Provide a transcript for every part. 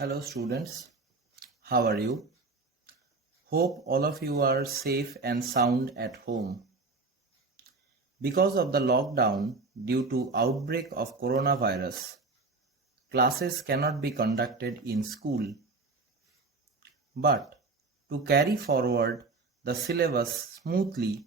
Hello students, how are you? Hope all of you are safe and sound at home. Because of the lockdown due to outbreak of coronavirus, classes cannot be conducted in school. But to carry forward the syllabus smoothly,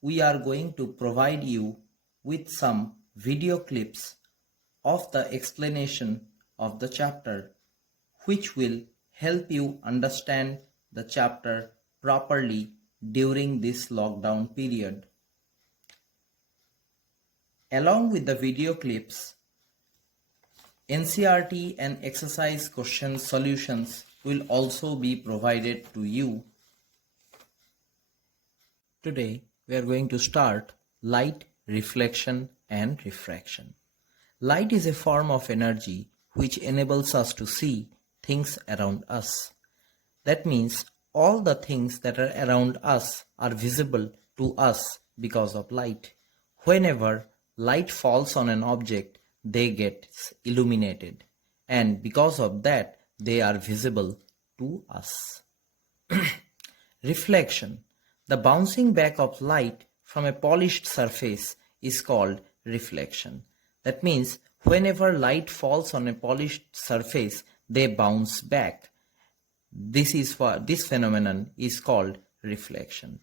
we are going to provide you with some video clips of the explanation of the chapter, which will help you understand the chapter properly during this lockdown period. Along with the video clips, NCERT and exercise question solutions will also be provided to you. Today we are going to start light, reflection and refraction. Light is a form of energy which enables us to see things around us. That means all the things that are around us are visible to us because of light. Whenever light falls on an object, they get illuminated, and because of that they are visible to us. Reflection. The bouncing back of light from a polished surface is called reflection. That means whenever light falls on a polished surface, they bounce back. This phenomenon is called reflection.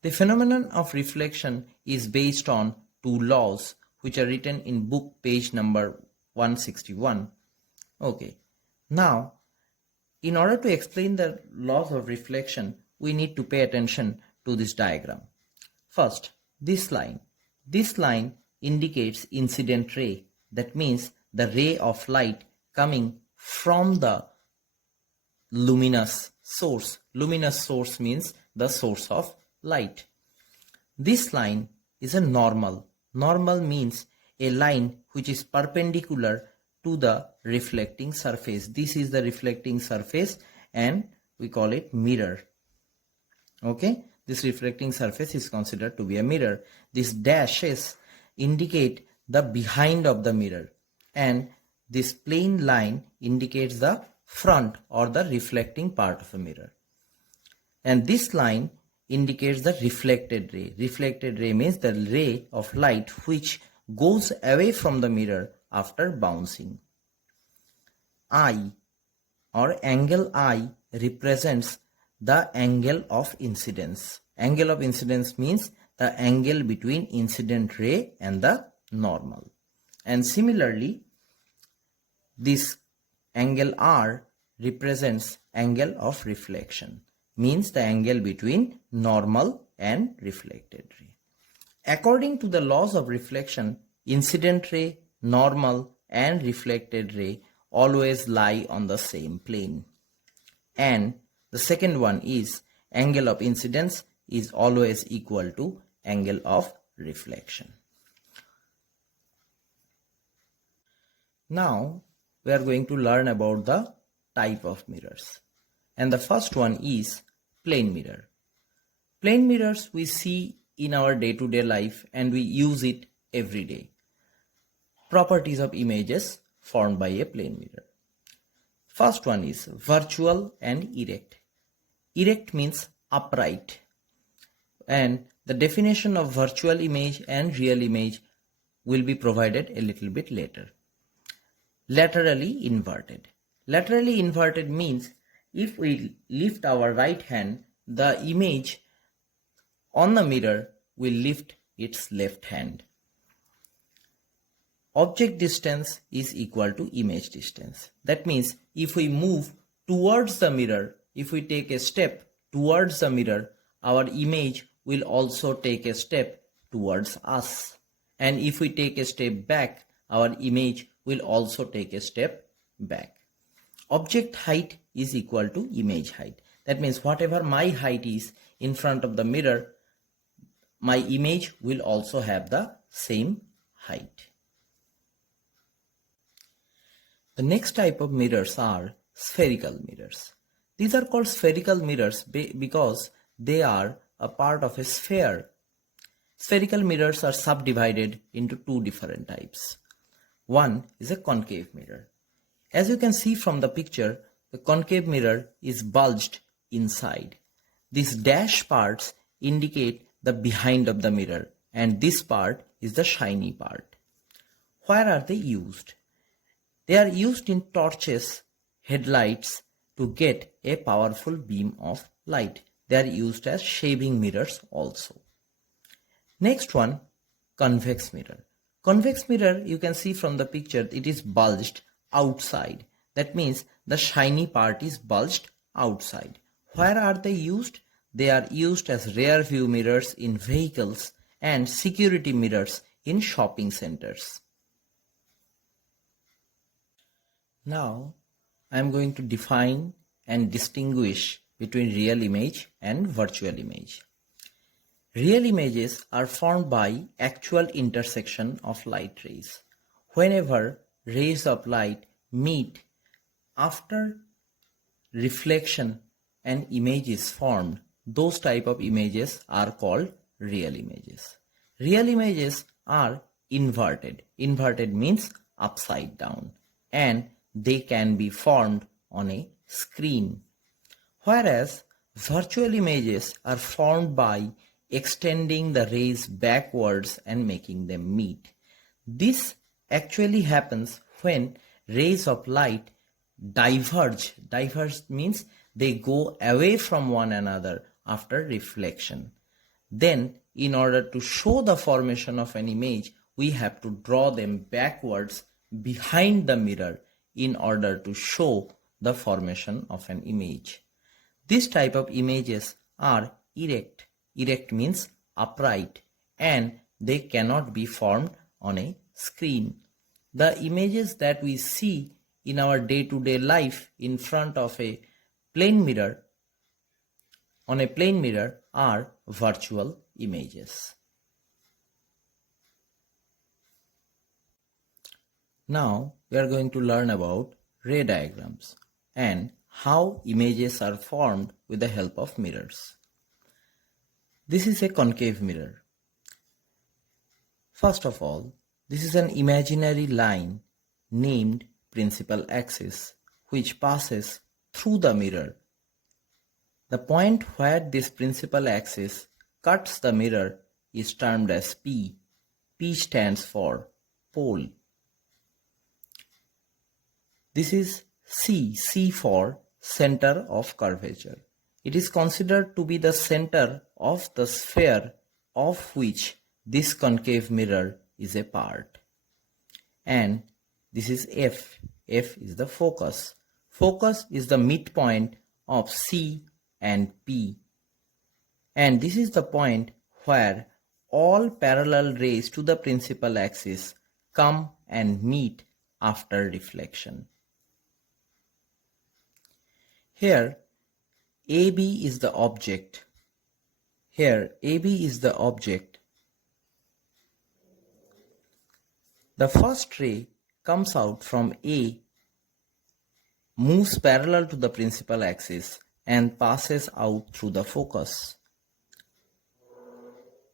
The phenomenon of reflection is based on two laws which are written in book page number 161. Okay. Now, in order to explain the laws of reflection, we need to pay attention to this diagram. First, this line. This line indicates incident ray. That means the ray of light coming from the luminous source. Luminous source means the source of light. This line is a normal. Normal means a line which is perpendicular to the reflecting surface. This is the reflecting surface and we call it mirror. Okay, this reflecting surface is considered to be a mirror. These dashes indicate the behind of the mirror, and this plain line indicates the front or the reflecting part of a mirror. And this line indicates the reflected ray. Reflected ray means the ray of light which goes away from the mirror after bouncing. I or angle I represents the angle of incidence. Angle of incidence means the angle between incident ray and the normal. And similarly, this angle R represents angle of reflection, means the angle between normal and reflected ray. According to the laws of reflection, incident ray, normal and reflected ray always lie on the same plane. And the second one is angle of incidence is always equal to angle of reflection. Now we are going to learn about the type of mirrors. And the first one is plane mirror. Plane mirrors we see in our day-to-day life and we use it every day. Properties of images formed by a plane mirror. First one is virtual and erect. Erect means upright. And the definition of virtual image and real image will be provided a little bit later. Laterally inverted. Laterally inverted means if we lift our right hand, the image on the mirror will lift its left hand. Object distance is equal to image distance. That means if we move towards the mirror, if we take a step towards the mirror, our image will also take a step towards us. And if we take a step back, our image will also take a step back. Object height is equal to image height. That means whatever my height is in front of the mirror, my image will also have the same height. The next type of mirrors are spherical mirrors. These are called spherical mirrors because they are a part of a sphere. Spherical mirrors are subdivided into two different types. One is a concave mirror. As you can see from the picture, the concave mirror is bulged inside. These dash parts indicate the behind of the mirror, and this part is the shiny part. Where are they used? They are used in torches, headlights to get a powerful beam of light. They are used as shaving mirrors also. Next one, convex mirror. Convex mirror, you can see from the picture, it is bulged outside. That means the shiny part is bulged outside. Where are they used? They are used as rear view mirrors in vehicles and security mirrors in shopping centers. Now, I am going to define and distinguish between real image and virtual image. Real images are formed by actual intersection of light rays. Whenever rays of light meet, after reflection an image is formed, those type of images are called real images. Real images are inverted. Inverted means upside down, and they can be formed on a screen. Whereas virtual images are formed by extending the rays backwards and making them meet. This actually happens when rays of light diverge. Diverge means they go away from one another after reflection. Then, in order to show the formation of an image, we have to draw them backwards behind the mirror in order to show the formation of an image. This type of images are erect. Erect means upright, and they cannot be formed on a screen. The images that we see in our day-to-day life in front of a plane mirror, on a plane mirror, are virtual images. Now we are going to learn about ray diagrams and how images are formed with the help of mirrors. This is a concave mirror. First of all, this is an imaginary line named principal axis which passes through the mirror. The point where this principal axis cuts the mirror is termed as P. P stands for pole. This is C. C for center of curvature. It is considered to be the center of the sphere of which this concave mirror is a part. And this is F. F is the focus. Focus is the midpoint of C and P. And this is the point where all parallel rays to the principal axis come and meet after reflection. Here, AB is the object. Here, AB is the object. The first ray comes out from A, moves parallel to the principal axis, and passes out through the focus.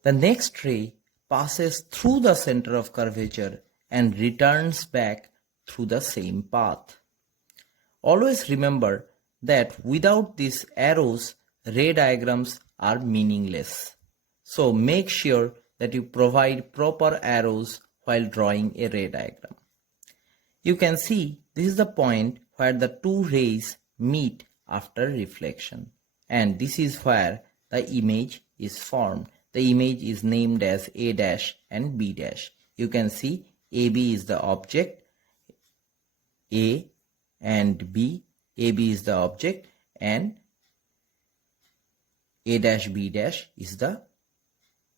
The next ray passes through the center of curvature and returns back through the same path. Always remember that without these arrows, ray diagrams are meaningless. So make sure that you provide proper arrows while drawing a ray diagram. You can see this is the point where the two rays meet after reflection, and this is where the image is formed. The image is named as A dash and B dash. You can see AB is the object, A and B. AB is the object and A dash B dash is the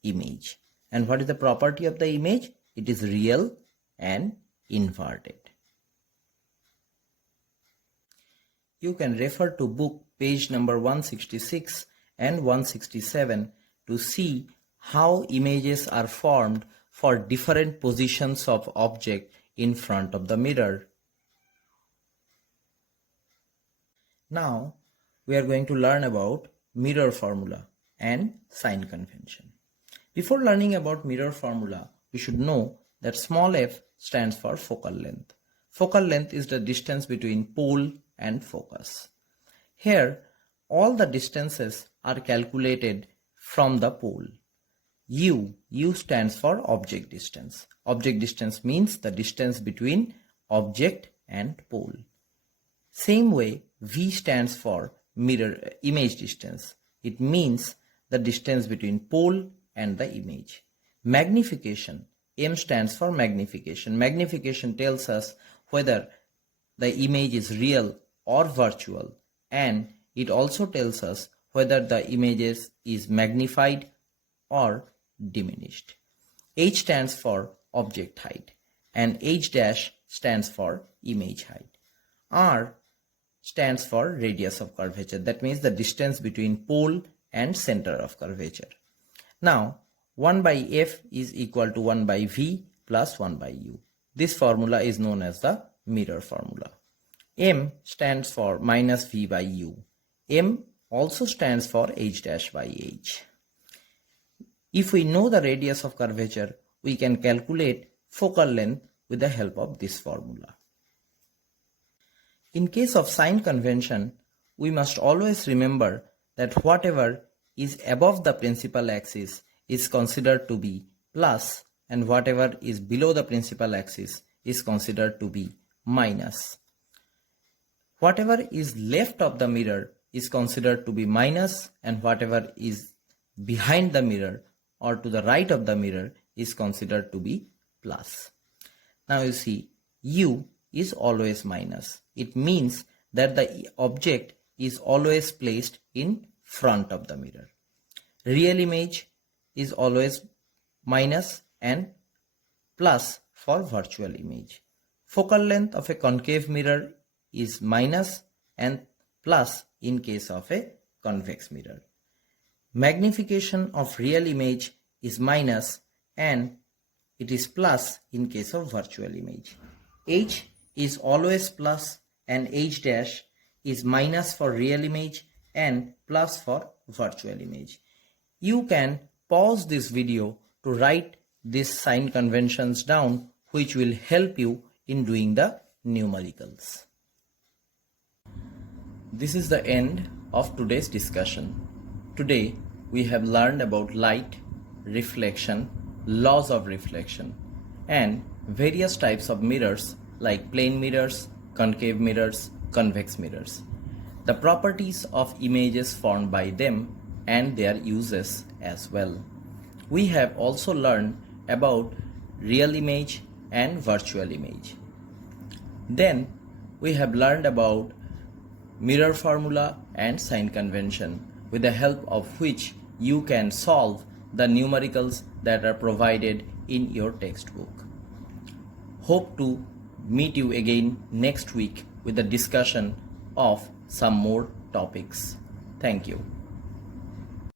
image. And what is the property of the image? It is real and inverted. You can refer to book page number 166 and 167 to see how images are formed for different positions of object in front of the mirror. Now we are going to learn about mirror formula and sign convention. Before learning about mirror formula, we should know that small f stands for focal length. Focal length is the distance between pole and focus. Here, all the distances are calculated from the pole. U stands for object distance. Object distance means the distance between object and pole. Same way, V stands for image distance. It means the distance between pole and the image. Magnification, M stands for magnification. Magnification tells us whether the image is real or virtual, and it also tells us whether the image is magnified or diminished. H stands for object height and H dash stands for image height. R stands for radius of curvature. That means the distance between pole and center of curvature. Now 1 by F is equal to 1 by V plus 1 by U. This formula is known as the mirror formula. M stands for minus V by U. M also stands for H dash by H. If we know the radius of curvature, we can calculate focal length with the help of this formula. In case of sign convention, we must always remember that whatever is above the principal axis is considered to be plus and whatever is below the principal axis is considered to be minus. Whatever is left of the mirror is considered to be minus and whatever is behind the mirror or to the right of the mirror is considered to be plus. Now you see, U is always minus. It means that the object is always placed in front of the mirror. Real image is always minus and plus for virtual image. Focal length of a concave mirror is minus and plus in case of a convex mirror. Magnification of real image is minus and it is plus in case of virtual image. H is always plus and H dash is minus for real image and plus for virtual image. You can pause this video to write these sign conventions down, which will help you in doing the numericals. This is the end of today's discussion. Today we have learned about light, reflection, laws of reflection, and various types of mirrors like plane mirrors, concave mirrors, convex mirrors, the properties of images formed by them and their uses as well. We have also learned about real image and virtual image. Then we have learned about mirror formula and sign convention, with the help of which you can solve the numericals that are provided in your textbook. Hope to meet you again next week with a discussion of some more topics. Thank you.